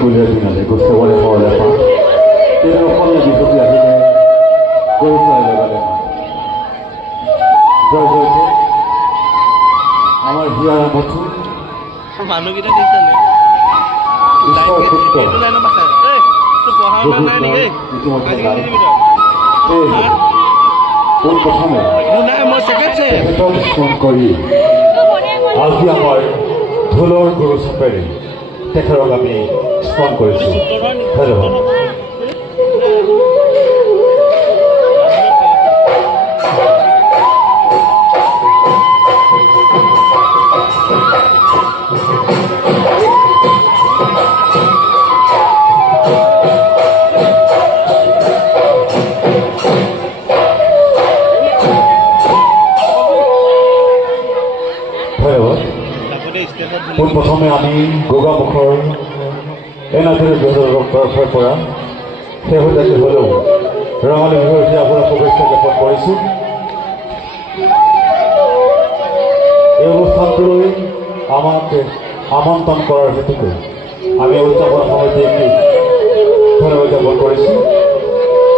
কুলিয়াৰ দিনালে গোষ্ঠীবলে সৰলে পাওঁ তেনে অসমীয়া বিহুটি আহিলে গৰু চৰাই লগালে জয় জয়তে আমাৰ হিয়াৰ মথু মানুহকেইটা দিছে নে ঈশ্বৰ পুত্ৰ পোনপ্ৰথমে তেখেতক স্মৰণ কৰি আজি আমাৰ ঢোলৰ গুৰু চাপেৰে তেখেতক আমি স্মৰণ কৰিছোঁ। ধন্যবাদ। পোনপ্ৰথমে আমি গোগামুখৰ এনাজৰী বিহাৰৰ তৰফৰ পৰা শেহতীয়াকৈ হ'লেও ৰঙালী বিহুৰ সৈতে আপোনাৰ শুভেচ্ছা জ্ঞাপন কৰিছোঁ। এই অনুষ্ঠানটোলৈ আমাক আমন্ত্ৰণ কৰাৰ হেতুকে আমি উদযাপন সমিতিক ধন্যবাদ জ্ঞাপন কৰিছোঁ।